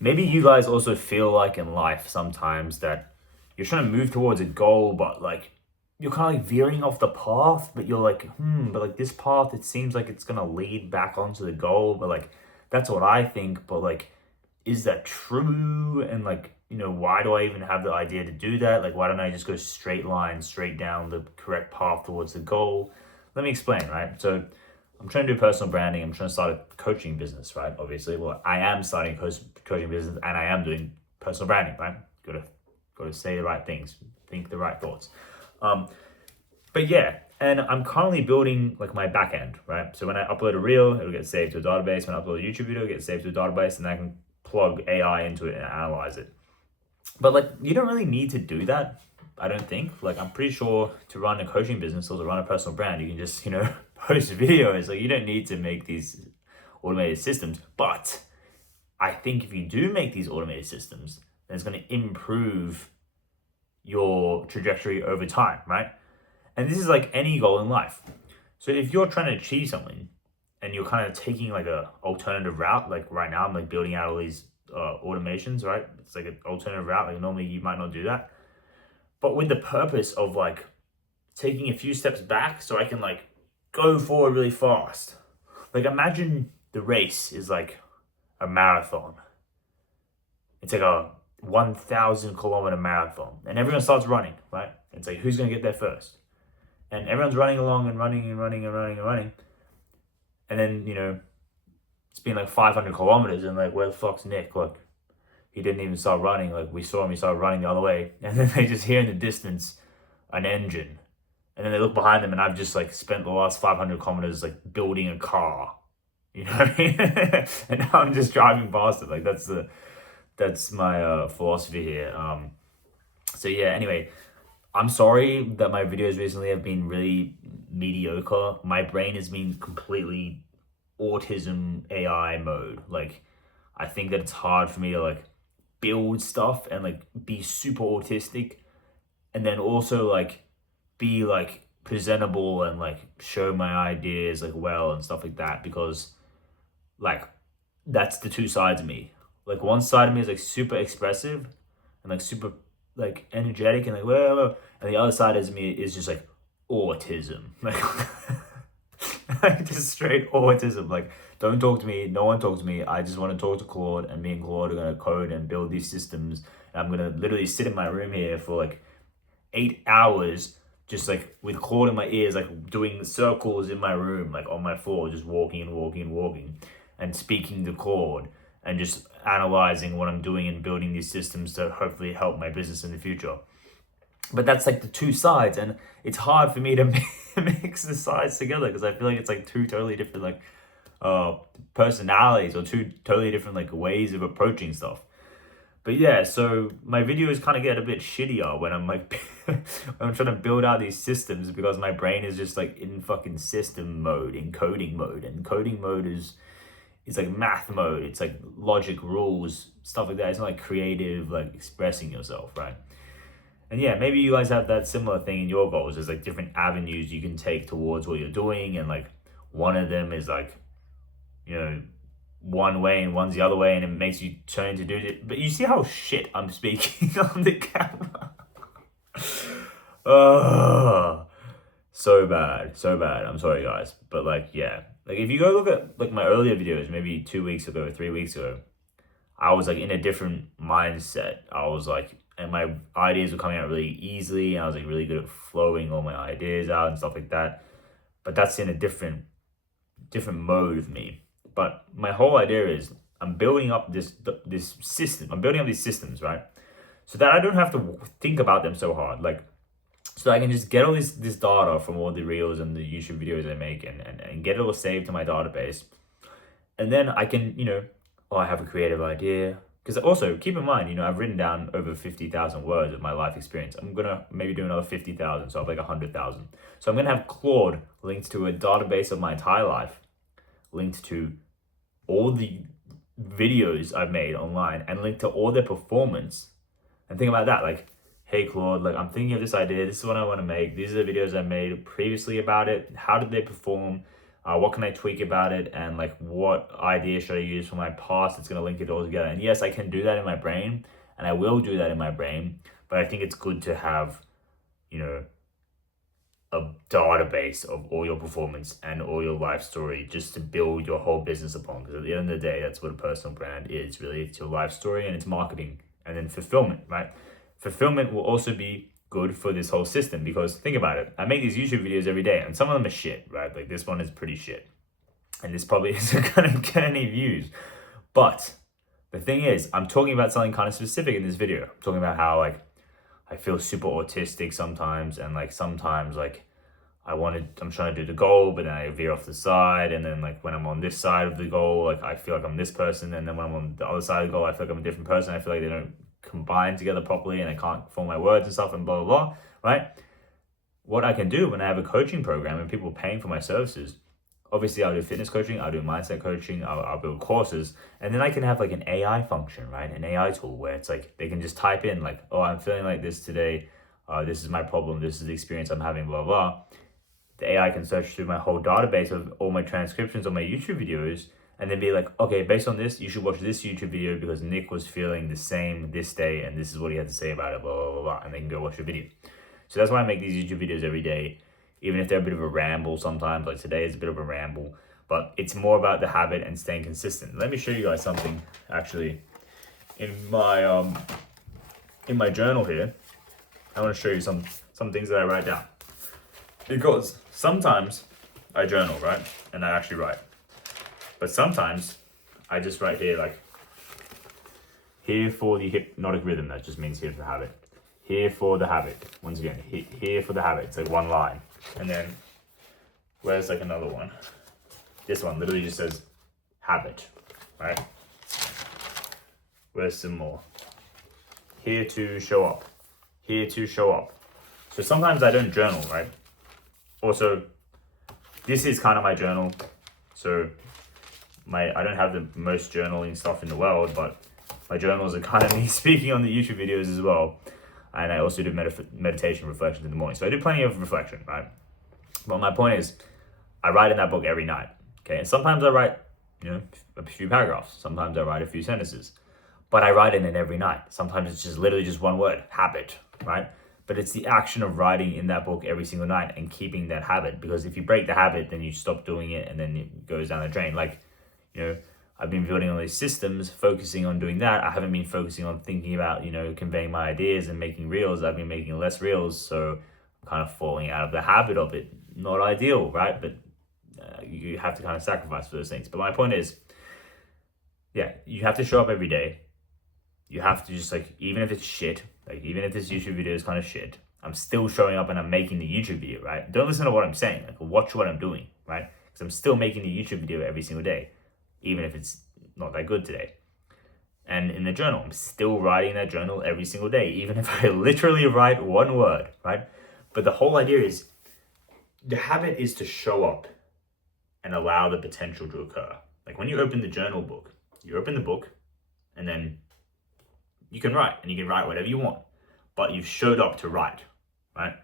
maybe you guys also feel like in life sometimes that you're trying to move towards a goal, but like you're kind of like veering off the path, but you're like, but like this path, it seems like it's gonna lead back onto the goal, but like that's what I think, but like, is that true? And like, why do I even have the idea to do that? Like, why don't I just go straight line, straight down the correct path towards the goal? Let me explain, right? So I'm trying to do personal branding. I'm trying to start a coaching business, right? Obviously, well, I am starting a coaching business, and I am doing personal branding, right? Got to say the right things, think the right thoughts. But yeah, and I'm currently building like my back end, right? So when I upload a reel, it'll get saved to a database. When I upload a YouTube video, it gets saved to a database, and I can plug AI into it and analyze it. But like, you don't really need to do that. I don't think. Like, I'm pretty sure to run a coaching business or to run a personal brand, you can just, post videos. Like, you don't need to make these automated systems. But I think if you do make these automated systems, then it's going to improve your trajectory over time, right? And this is like any goal in life. So if you're trying to achieve something and you're kind of taking like a alternative route, like right now I'm like building out all these automations, right? It's like an alternative route. Like normally you might not do that, but with the purpose of like taking a few steps back so I can like go forward really fast. Like imagine the race is like a marathon. It's like a 1,000 kilometer marathon, and everyone starts running, right? It's like who's gonna get there first? And everyone's running along and running and running and running and running. And then, it's been like 500 kilometers and like, where the fuck's Nick? Like, he didn't even start running. Like, we saw him, he started running the other way. And then they just hear in the distance an engine. And then they look behind them and I've just like spent the last 500 kilometers like building a car. You know what I mean? And now I'm just driving past it. Like, that's my philosophy here. So yeah, anyway, I'm sorry that my videos recently have been really mediocre. My brain has been completely autism AI mode. Like, I think that it's hard for me to like build stuff and like be super autistic and then also like be like presentable and like show my ideas like well and stuff like that, because like that's the two sides of me. Like one side of me is like super expressive and like super like energetic and like whoa, and the other side of me is just like autism, like like just straight autism. Like don't talk to me, no one talk to me. I just want to talk to Claude, and me and Claude are gonna code and build these systems. And I'm gonna literally sit in my room here for like 8 hours, just like with Claude in my ears, like doing circles in my room, like on my floor, just walking and walking and walking, and speaking to Claude, and just analyzing what I'm doing and building these systems to hopefully help my business in the future. But that's like the two sides, and it's hard for me to mix the sides together because I feel like it's like two totally different like personalities or two totally different like ways of approaching stuff. But yeah, so my videos kind of get a bit shittier when I'm like when I'm trying to build out these systems, because my brain is just like in fucking system mode, in coding mode, and coding mode is like math mode. It's like logic, rules, stuff like that. It's not like creative, like expressing yourself, right? And yeah, maybe you guys have that similar thing in your goals. There's like different avenues you can take towards what you're doing, and like one of them is like, you know, one way and one's the other way, and it makes you turn to do it. But you see how shit I'm speaking on the camera. Oh, so bad, so bad. I'm sorry, guys, but like, yeah, like if you go look at like my earlier videos, maybe 2 weeks ago, 3 weeks ago, I was like in a different mindset. I was like, and my ideas were coming out really easily. And I was like really good at flowing all my ideas out and stuff like that. But that's in a different mode of me. But my whole idea is I'm building up this system. I'm building up these systems, right? So that I don't have to think about them so hard. Like, so I can just get all this data from all the reels and the YouTube videos I make, and get it all saved to my database. And then I can, oh, I have a creative idea. Because also, keep in mind, I've written down over 50,000 words of my life experience. I'm going to maybe do another 50,000, so I have like 100,000. So I'm going to have Claude linked to a database of my entire life, linked to all the videos I've made online, and linked to all their performance. And think about that, like, hey Claude, like I'm thinking of this idea. This is what I want to make. These are the videos I made previously about it. How did they perform? What can I tweak about it? And like, what idea should I use from my past that's going to link it all together? And yes, I can do that in my brain, and I will do that in my brain. But I think it's good to have, you know, a database of all your performance and all your life story just to build your whole business upon. Because at the end of the day, that's what a personal brand is, really. It's your life story and it's marketing. And then fulfillment, right? Fulfillment will also be good for this whole system, because think about it. I make these YouTube videos every day and some of them are shit, right? Like this one is pretty shit. And this probably isn't gonna get any views. But the thing is, I'm talking about something kind of specific in this video. I'm talking about how like I feel super autistic sometimes, and like sometimes like I'm trying to do the goal, but then I veer off the side, and then like when I'm on this side of the goal, like I feel like I'm this person, and then when I'm on the other side of the goal, I feel like I'm a different person. I feel like they don't combine together properly, and I can't form my words and stuff, and blah blah blah, right? What I can do when I have a coaching program and people are paying for my services, obviously I'll do fitness coaching, I'll do mindset coaching, I'll build courses, and then I can have like an AI function, right? An AI tool where it's like they can just type in like, oh, I'm feeling like this today, this is my problem, this is the experience I'm having, blah blah. The AI can search through my whole database of all my transcriptions on my YouTube videos, and then be like, okay, based on this, you should watch this YouTube video because Nick was feeling the same this day, and this is what he had to say about it, blah blah blah blah, and they can go watch the video. So that's why I make these YouTube videos every day, even if they're a bit of a ramble sometimes. Like today is a bit of a ramble, but it's more about the habit and staying consistent. Let me show you guys something actually in my journal here. I want to show you some things that I write down, because sometimes I journal, right, and I actually write, but sometimes I just write here like, here for the hypnotic rhythm. That just means here for the habit. Here for the habit. Once again, here for the habit. It's like one line. And then, where's like another one? This one literally just says habit, right? Where's some more? Here to show up. Here to show up. So sometimes I don't journal, right? Also, this is kind of my journal. So I don't have the most journaling stuff in the world, but my journals are kind of me speaking on the YouTube videos as well. And I also do meditation reflections in the morning. So I do plenty of reflection, right? But my point is, I write in that book every night, okay? And sometimes I write, a few paragraphs. Sometimes I write a few sentences. But I write in it every night. Sometimes it's just literally just one word, habit, right? But it's the action of writing in that book every single night and keeping that habit. Because if you break the habit, then you stop doing it and then it goes down the drain. Like, I've been building all these systems, focusing on doing that. I haven't been focusing on thinking about, conveying my ideas and making reels. I've been making less reels, so I'm kind of falling out of the habit of it. Not ideal, right? But you have to kind of sacrifice for those things. But my point is, yeah, you have to show up every day. You have to just even if it's shit, even if this YouTube video is kind of shit, I'm still showing up and I'm making the YouTube video, right? Don't listen to what I'm saying. Watch what I'm doing, right? Because I'm still making the YouTube video every single day, even if it's not that good today. And in the journal, I'm still writing that journal every single day, even if I literally write one word, right? But the whole idea is, the habit is to show up and allow the potential to occur. Like when you open the journal book, you open the book and then you can write, and you can write whatever you want, but you've showed up to write, right?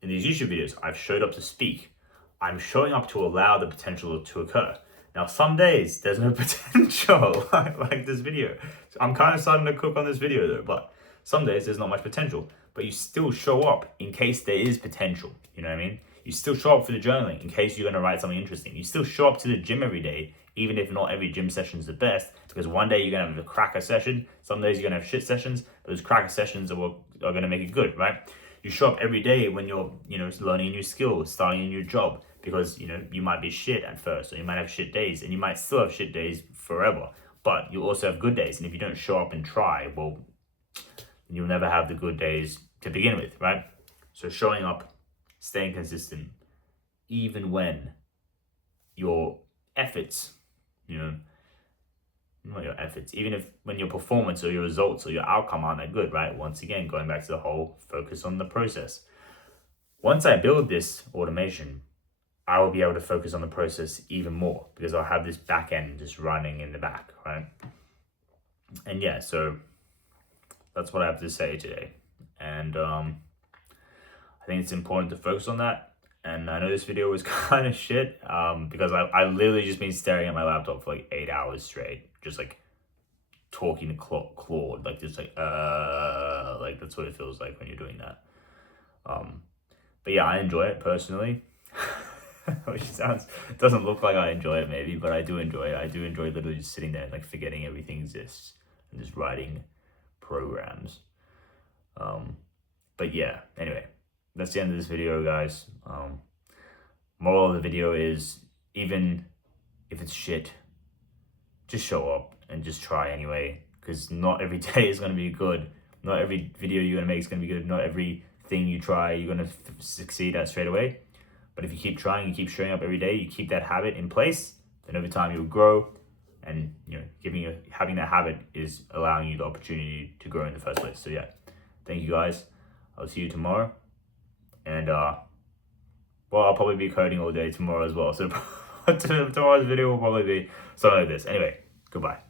In these YouTube videos, I've showed up to speak. I'm showing up to allow the potential to occur. Now, some days there's no potential, like this video. So I'm kind of starting to cook on this video though, but some days there's not much potential, but you still show up in case there is potential. You know what I mean? You still show up for the journaling in case you're going to write something interesting. You still show up to the gym every day, even if not every gym session is the best, because one day you're going to have a cracker session. Some days you're going to have shit sessions. Those cracker sessions are going to make it good, right? You show up every day when you're, learning a new skill, starting a new job, because, you might be shit at first, or you might have shit days, and you might still have shit days forever, but you'll also have good days. And if you don't show up and try, well, you'll never have the good days to begin with, right? So showing up, staying consistent, even when your efforts, not your efforts, even if when your performance or your results or your outcome aren't that good, right? Once again, going back to the whole focus on the process. Once I build this automation, I will be able to focus on the process even more because I'll have this back end just running in the back, right? And yeah, so that's what I have to say today. And I think it's important to focus on that. And I know this video was kind of shit because I literally just been staring at my laptop for like 8 hours straight, just like talking to Claude, like just like that's what it feels like when you're doing that. But yeah, I enjoy it personally. Which doesn't look like I enjoy it maybe, but I do enjoy it. I do enjoy literally just sitting there and like forgetting everything exists and just writing programs. But yeah, anyway, that's the end of this video, guys. Moral of the video is, even if it's shit, just show up and just try anyway, because not every day is going to be good. Not every video you're going to make is going to be good. Not everything you try you're going to succeed at straight away. But if you keep trying, you keep showing up every day, you keep that habit in place, then over time you'll grow. And having that habit is allowing you the opportunity to grow in the first place. So yeah, thank you guys. I'll see you tomorrow. And well, I'll probably be coding all day tomorrow as well. So tomorrow's video will probably be something like this. Anyway, goodbye.